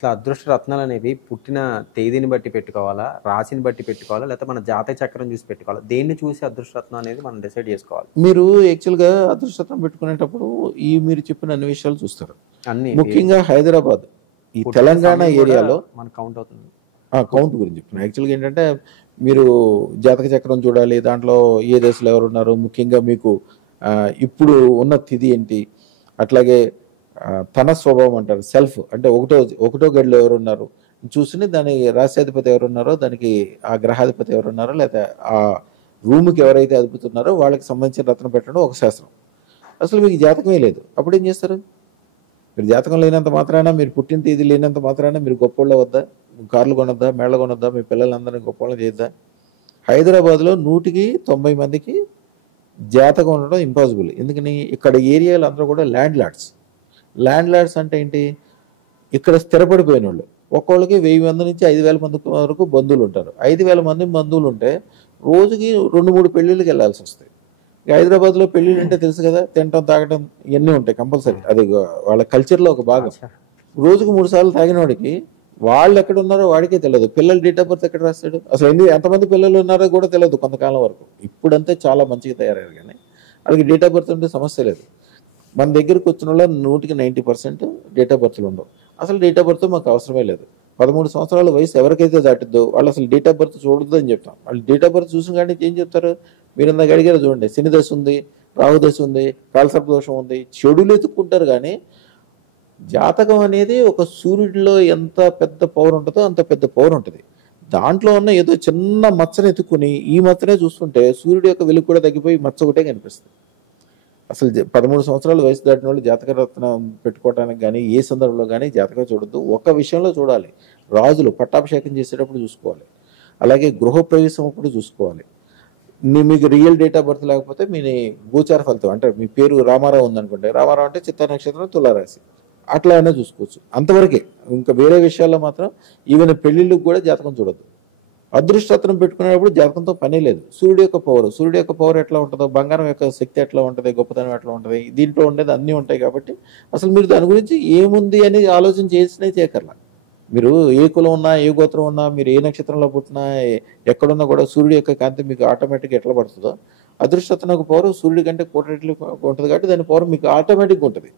ఇట్లా అదృష్ట రత్నాలనేవి పుట్టిన తేదీని బట్టి పెట్టుకోవాలా? రాశిని బట్టి పెట్టుకోవాలా? లేకపోతే మన జాతక చక్రం చూసి పెట్టుకోవాలా? దేన్ని చూసి అదృష్ట రత్నం అనేది మనం డిసైడ్ జేసుకోవాలి? మీరు యాక్చువల్‌గా అదృష్టం పెట్టుకునేటప్పుడు మీరు చెప్పిన అన్ని విషయాలు చూస్తారు. అన్నీ ముఖ్యంగా హైదరాబాద్, ఈ పుట్టిన తెలంగాణ సమయం గూడా ఏరియాలో మనకు కౌంట్ అవుతుంది. కౌంట్ గురించి చెప్తున్నా. యాక్చువల్‌గా ఏంటంటే మీరు జాతక చక్రం చూడాలి. దాంట్లో ఏ దశలో ఎవరున్నారు, ముఖ్యంగా మీకు ఇప్పుడు ఉన్న తిథి ఏంటి, అట్లాగే తన స్వభావం అంటారు సెల్ఫ్ అంటే ఒకటో గడిలో ఎవరున్నారు చూసుకొని దాని రాశ్యాధిపతి ఎవరున్నారో దానికి ఆ గ్రహాధిపతి ఎవరున్నారో లేదా ఆ రూమ్‌కి ఎవరైతే అధిపతి ఉన్నారో వాళ్ళకి సంబంధించిన రత్నం పెట్టడం ఒక శాస్త్రం. అసలు మీకు జాతకమే లేదు. అప్పుడేం చేస్తారు? మీరు జాతకం లేనంత మాత్రాన, మీరు పుట్టిన తేదీ లేనంత మాత్రాన మీరు గొప్పోళ్ళ వద్దా? కార్లు కొనొద్దా? మేళ్ళ కొనొద్దా? మీ పిల్లలందరినీ గొప్పోళ్ళని చేయొద్దా? హైదరాబాద్‌లో 100కి 90 మందికి జాతకం ఉండడం ఇంపాసిబుల్. ఎందుకని? ఇక్కడ ఏరియాలో అందరూ కూడా ల్యాండ్ లార్డ్స్. ల్యాండ్ లార్డ్స్ అంటే ఏంటి? ఇక్కడ స్థిరపడిపోయినోళ్ళు. ఒక్కోళ్ళకి 1000 మంది నుంచి 5000 మంది వరకు బంధువులు ఉంటారు. 5000 మంది బంధువులు ఉంటే రోజుకి 2, 3 పెళ్ళిళ్ళకి వెళ్ళాల్సి వస్తాయి. హైదరాబాద్‌లో పెళ్ళిళ్ళు అంటే తెలుసు కదా! తినటం, తాగటం ఇయన్నీ ఉంటాయి కంపల్సరీ. అది వాళ్ళ కల్చర్‌లో ఒక భాగం. ఆచా రోజుకు 3 సార్లు తాగినోడికి వాళ్ళు ఎక్కడ ఉన్నారో వాడికే తెలియదు. పిల్లల డేట్ ఆఫ్ బర్త్ ఎక్కడ రాస్తాడు? అసలు ఎంతమంది పిల్లలు ఉన్నారో కూడా తెలియదు కొంతకాలం వరకు. ఇప్పుడంతే చాలా మంచిగా తయారయ్యారు కానీ వాళ్ళకి డేట్ ఆఫ్ బర్త్ ఉంటే సమస్య లేదు. మన దగ్గరకు వచ్చిన వాళ్ళ 100కి 90% డేట్ ఆఫ్ బర్త్లు ఉండవు. అసలు డేట్ ఆఫ్ బర్త్ మాకు అవసరమే లేదు. 13 సంవత్సరాల వయసు ఎవరికైతే దాటిద్దో వాళ్ళు అసలు డేట్ ఆఫ్ బర్త్ చూడొద్దు అని చెప్తాం. వాళ్ళు డేట్ ఆఫ్ బర్త్ చూసిన కానీ ఏం చెప్తారు? మీరు ఇందాక అడిగారు చూడండి, శని దశ ఉంది, రాహు దశ ఉంది, కాలసర్ప దోషం ఉంది, చెడులు ఎత్తుక్కుంటారు కానీ జాతకం అనేది ఒక సూర్యుడిలో ఎంత పెద్ద పవర్ ఉంటుందో అంత పెద్ద పవర్ ఉంటుంది. దాంట్లో ఉన్న ఏదో చిన్న మచ్చని ఎత్తుక్కుని ఈ మచ్చనే చూస్తుంటే సూర్యుడి యొక్క వెలుగు కూడా తగ్గిపోయి మచ్చ ఒకటే కనిపిస్తుంది. అసలు 13 సంవత్సరాల వయసు దాటిన వాళ్ళు జాతక రత్నం పెట్టుకోవడానికి కానీ ఏ సందర్భంలో కానీ జాతకం చూడొద్దు. ఒక విషయంలో చూడాలి, రాజులు పట్టాభిషేకం చేసేటప్పుడు చూసుకోవాలి, అలాగే గృహప్రవేశం అప్పుడు చూసుకోవాలి. మీకు రియల్ డేట్ ఆఫ్ బర్త్ లేకపోతే మీ గోచార ఫలితం అంటే మీ పేరు రామారావు ఉందనుకుంటే రామారావు అంటే చిత్తా నక్షత్రం, తులారాశి అట్లా అయినా చూసుకోవచ్చు. అంతవరకే. ఇంకా వేరే విషయాల్లో మాత్రం ఈవెన్ పెళ్లిళ్ళకి కూడా జాతకం చూడొద్దు. అదృష్టరత్నం పెట్టుకునేటప్పుడు జాతకంతో పనే లేదు. సూర్యుడి యొక్క పవర్ ఎట్లా ఉంటుందో, బంగారం యొక్క శక్తి ఎట్లా ఉంటుంది, గొప్పతనం ఎట్లా ఉంటుంది, దీంట్లో ఉండేది అన్నీ ఉంటాయి. కాబట్టి అసలు మీరు దాని గురించి ఏముంది అని ఆలోచన చేసినే చేయకర్లా. మీరు ఏ కులం ఉన్నా, ఏ గోత్రం ఉన్నా, మీరు ఏ నక్షత్రంలో పుట్టినా, ఎక్కడున్నా కూడా సూర్యుడి యొక్క కాంతి మీకు ఆటోమేటిక్గా ఎట్లా పడుతుందో అదృష్టరత్నం యొక్క పవర్ సూర్యుడి కంటే కోటి రెట్లు ఉంటుంది. కాబట్టి దాని పవర్ మీకు ఆటోమేటిక్గా ఉంటుంది.